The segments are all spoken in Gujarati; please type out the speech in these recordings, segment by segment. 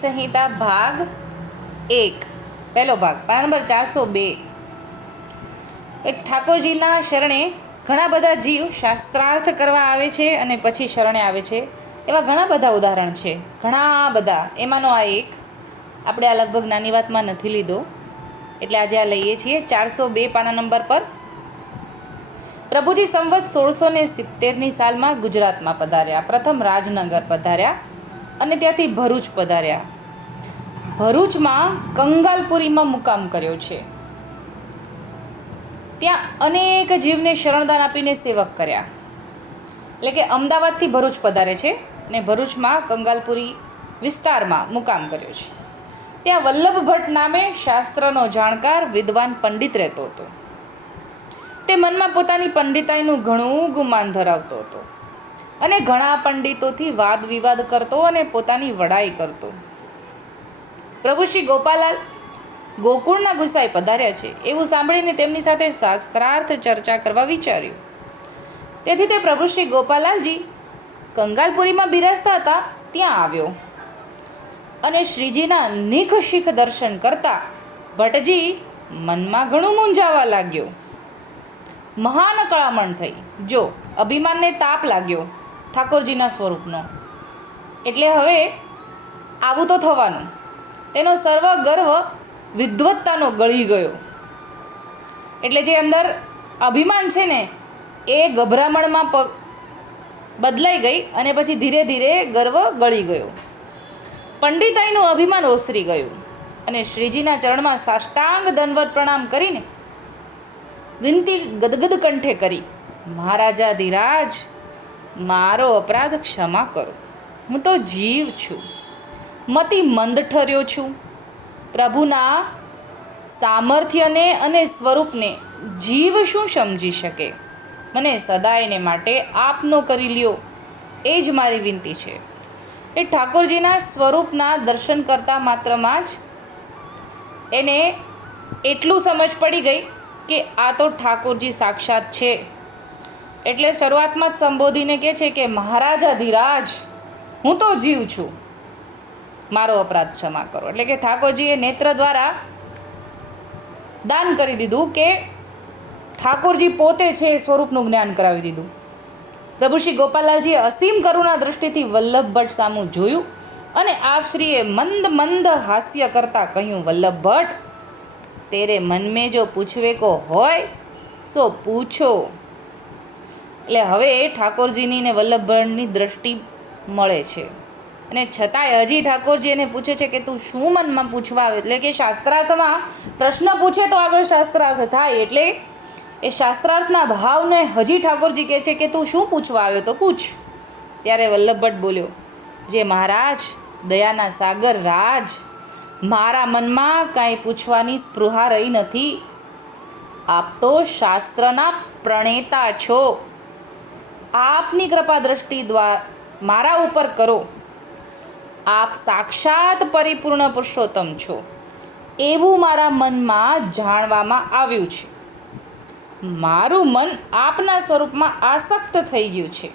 સંહિતા ભાગ એક. પહેલો ભાગ પાના નંબર ચારસો બે. એક ઠાકોરજીના શરણે ઘણા બધા જીવ શાસ્ત્રાર્થ કરવા આવે છે અને પછી શરણે આવે છે. એવા ઘણા બધા ઉદાહરણ છે. ઘણા બધા. એમાંનો આ એક આપણે આ લગભગ નાની વાતમાં નથી લીધો. એટલે આજે આ લઈએ છીએ ચારસો બે પાના નંબર પર. પ્રભુજી સંવત સોળસો ને સિત્તેરની સાલમાં ગુજરાતમાં પધાર્યા. પ્રથમ રાજનગર પધાર્યા. અને ત્યાંથી ભરૂચ પધાર્યા. ભરૂચમાં કંગાલપુરીમાં મુકામ કર્યો છે. ત્યાં અનેક જીવને શરણદાન આપીને સેવક કર્યા. એટલે કે અમદાવાદથી ભરૂચ પધારે છે ને ભરૂચમાં કંગાલપુરી વિસ્તારમાં મુકામ કર્યો છે. ત્યાં વલ્લભ ભટ્ટ નામે શાસ્ત્રનો જાણકાર, વિદ્વાન પંડિત રહેતો હતો. તે મનમાં પોતાની પંડિતાઈનું ઘણું ગુમાન ધરાવતો હતો. અને ઘણા પંડિતોથી વાદ વિવાદ કરતો અને પોતાની વડાઈ કરતો. પ્રભુ શ્રી ગોપાલાલ ગોકુળના ગુસાઈ પધાર્યા છે. એવું સાંભળીને તેમની સાથે શાસ્ત્રાર્થ ચર્ચા કરવા વિચાર્યું. તેથી તે પ્રભુ શ્રી ગોપાલાલજી કંગાલપુરીમાં બિરાજતા હતા, ત્યાં આવ્યો. અને શ્રીજીના નિખ શીખ દર્શન કરતા ભટ્ટજી મનમાં ઘણું મૂંઝાવા લાગ્યો. મહાન કળામણ થઈ. જો, અભિમાનને તાપ લાગ્યો. ઠાકોરજીના સ્વરૂપનો. એટલે હવે આવું તો થવાનું. તેનો સર્વ ગર્વ વિદ્વત્તાનો ગળી ગયો. એટલે જે અંદર અભિમાન છે ને, એ ગભરામણમાં પ, બદલાઈ ગઈ અને પછી ધીરે ધીરે ગર્વ ગળી ગયો. પંડિતાઈનું અભિમાન ઓસરી ગયું અને શ્રીજીના ચરણમાં સાષ્ટાંગ દંડવત પ્રણામ કરીને વિનંતી ગદગદ કંઠે કરી, મહારાજા ધીરાજ મારો અપરાધ ક્ષમા કરો. હું તો જીવ છું. મતિ મંદ ઠર્યો છું. પ્રભુના સામર્થ્યને અને સ્વરૂપને જીવ શું સમજી શકે? મને સદાયને માટે આપનો કરી લ્યો. એ જ મારી વિનંતી છે. એ ઠાકોરજીના સ્વરૂપના દર્શન કરતા માત્રમાં જ એને એટલું સમજ પડી ગઈ કે આ તો ઠાકોરજી સાક્ષાત છે. એટલે શરૂઆતમાં જ સંબોધીને કહે છે કે, મહારાજા ધીરાજ હું તો જીવ છું. મારો અપરાધ ક્ષમા કરો. એટલે કે ઠાકોરજીએ નેત્ર દ્વારા દાન કરી દીધું કે ઠાકોરજી પોતે છે એ સ્વરૂપનું જ્ઞાન કરાવી દીધું. પ્રભુ શ્રી ગોપાલાલજીએ અસીમ કરુણા દૃષ્ટિથી વલ્લભ ભટ્ટ સામું જોયું અને આપશ્રીએ મંદ મંદ હાસ્ય કરતા કહ્યું, વલ્લભ ભટ્ટ, તેરે મન મેં જો પૂછવે કો હોય, સો પૂછો. એટલે હવે ઠાકોરજીની ને વલ્લભ દ્રષ્ટિ મળે છે. અને છતાંય હજી ઠાકોરજી એને પૂછે છે કે તું શું મનમાં પૂછવા આવે? એટલે કે શાસ્ત્રાર્થમાં પ્રશ્ન પૂછે તો આગળ શાસ્ત્રાર્થ થાય. એટલે એ શાસ્ત્રાર્થના ભાવને હજી ઠાકોરજી કહે છે કે તું શું પૂછવા આવ્યો તો પૂછ. ત્યારે વલ્લભભટ્ટ બોલ્યો, જે મહારાજ, દયાના સાગર રાજ, મારા મનમાં કાંઈ પૂછવાની સ્પૃહા રહી નથી. આપ તો શાસ્ત્રના પ્રણેતા છો. આપની કૃપા દ્રષ્ટિ દ્વારા મારા ઉપર કરો. આપ સાક્ષાત પરિપૂર્ણ પુરુષોત્તમ છો. એવું મારા મનમાં જાણવામાં આવ્યું છે. મારું મન આપના સ્વરૂપમાં આસક્ત થઈ ગયું છે.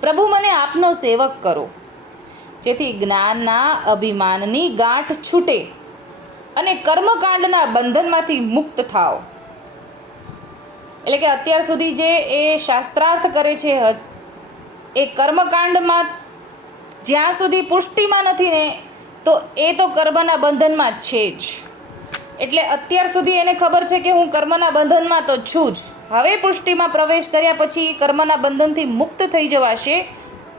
પ્રભુ, મને આપનો સેવક કરો. જેથી જ્ઞાનના અભિમાનની ગાંઠ છૂટે અને કર્મકાંડના બંધનમાંથી મુક્ત થાઓ. એટલે કે અત્યાર સુધી જે એ શાસ્ત્રાર્થ કરે છે, એ કર્મકાંડમાં જ્યાં સુધી પુષ્ટિમાં નથી ને, તો એ તો કર્મના બંધનમાં છે જ. એટલે અત્યાર સુધી એને ખબર છે કે હું કર્મના બંધનમાં તો છું જ. હવે પુષ્ટિમાં પ્રવેશ કર્યા પછી કર્મના બંધનથી મુક્ત થઈ જવાશે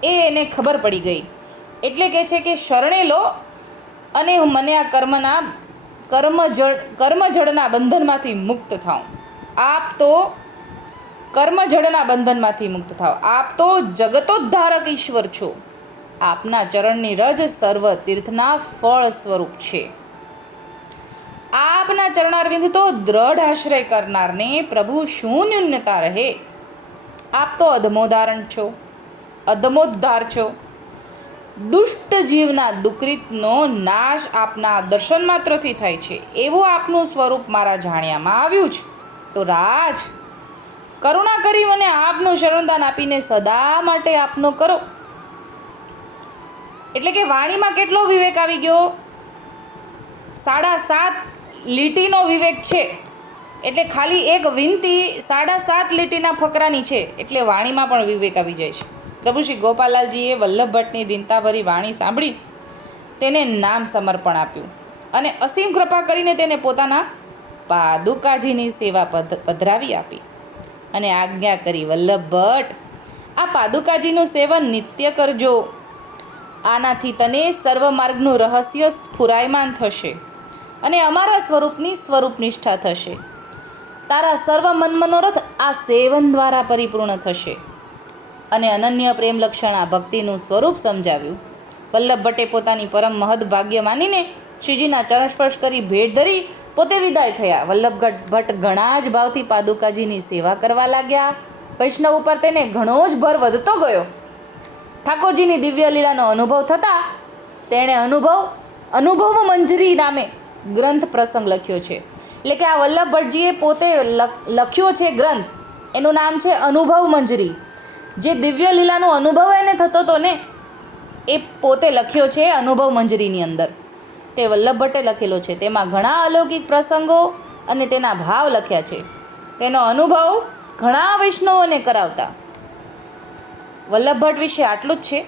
એ એને ખબર પડી ગઈ. એટલે કહે છે કે શરણે લો અને હું મને આ કર્મના કર્મજળ કર્મજળના બંધનમાંથી મુક્ત થાઉં. આપ તો કર્મજળના બંધનમાંથી મુક્ત થાવ આપ તો જગતોદ્ધારક ઈશ્વર છો. આપના ચરણની રજ સર્વ તીર્થના ફળ સ્વરૂપ છે. આપના ચરણારવિંદ તો દ્રઢ આશ્રય કરનારને પ્રભુ શું ન્યૂનતા રહે? આપ તો અધમોધારણ છો, અધમોદ્ધાર છો. દુષ્ટ જીવના દુકૃતનો નાશ આપના દર્શન માત્રથી થાય છે. એવું આપનું સ્વરૂપ મારા જાણ્યામાં આવ્યું છે. તો રાજ કરુણા કરી મને આપનું શરણદાન આપીને સદા માટે આપનો કરો. એટલે કે વાણીમાં કેટલો વિવેક આવી ગયો? સાડા સાત લીટીનો વિવેક છે. એટલે ખાલી એક વિનંતી, સાડા સાત લીટીના ફકરાની છે. એટલે વાણીમાં પણ વિવેક આવી જાય છે. પ્રભુ શ્રી ગોપાલાલજીએ વલ્લભ ભટ્ટની દિનતાભરી વાણી સાંભળી તેને નામ સમર્પણ આપ્યું અને અસીમ કૃપા કરીને તેને પોતાના પાદુકાજીની સેવા પધ, પધરાવી આપી. અને આજ્ઞા કરી, વલ્લભ ભટ્ટ, આ પાદુકાજીનું સેવન નિત્ય કરજો. આનાથી તને સર્વ માર્ગનું રહસ્ય સ્ફુરાયમાન થશે અને અમારા સ્વરૂપની સ્વરૂપ નિષ્ઠા થશે. તારા સર્વ મન મનોરથ આ સેવન દ્વારા પરિપૂર્ણ થશે. અને અનન્ય પ્રેમલક્ષણ આ ભક્તિનું સ્વરૂપ સમજાવ્યું. વલ્લભ ભટ્ટે પોતાની પરમ મહદ ભાગ્ય માનીને શ્રીજીના ચરણ સ્પર્શ કરી ભેટ ધરી પોતે વિદાય થયા. વલ્લભ ભટ્ટ ઘણા જ ભાવથી પાદુકાજીની સેવા કરવા લાગ્યા. વૈષ્ણવ ઉપર તેને ઘણો જ ભર વધતો ગયો. ઠાકોરજીની દિવ્ય લીલાનો અનુભવ થતાં તેણે અનુભવ અનુભવ મંજરી નામે ગ્રંથ પ્રસંગ લખ્યો છે. એટલે કે આ વલ્લભ ભટ્ટજીએ પોતે લખ- લખ્યો છે ગ્રંથ. એનું નામ છે અનુભવ મંજરી. જે દિવ્ય લીલાનો અનુભવ એને થતો હતો ને એ પોતે લખ્યો છે અનુભવ મંજરીની અંદર. તે વલ્લભ ભટ્ટે લખેલો છે. તેમાં ઘણા અલૌકિક પ્રસંગો અને તેના ભાવ લખ્યા છે. તેનો અનુભવ ઘણા વૈષ્ણવોને કરાવતા. વલ્લભ ભટ્ટ વિશે આટલું જ છે.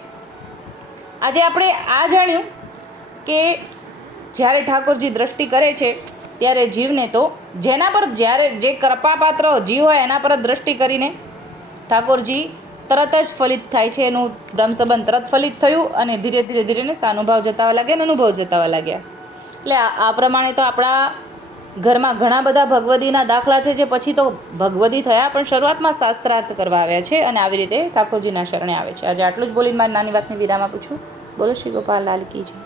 આજે આપણે આ જાણ્યું કે જ્યારે ઠાકોરજી દ્રષ્ટિ કરે છે ત્યારે જીવને તો જેના પર જ્યારે જે કૃપાપાત્ર જીવ હોય એના પર દ્રષ્ટિ કરીને ઠાકોરજી તરત જ ફલિત થાય છે, એનું બ્રહ્મસંબંધ તરત ફલિત થયું અને ધીરે ધીરે ધીરે એને સાનુભાવ જતાવા લાગ્યા અને અનુભવ જતાવા લાગ્યા. એટલે આ પ્રમાણે તો આપણા ઘરમાં ઘણા બધા ભગવદીના દાખલા છે જે પછી તો ભગવદી થયા, પણ શરૂઆતમાં શાસ્ત્રાર્થ કરવા આવ્યા છે અને આવી રીતે ઠાકોરજીના શરણે આવે છે. આજે આટલું જ બોલીને મારી નાની વાતની વિરામ આપું છું. બોલો શ્રી ગોપાલ લાલ જય.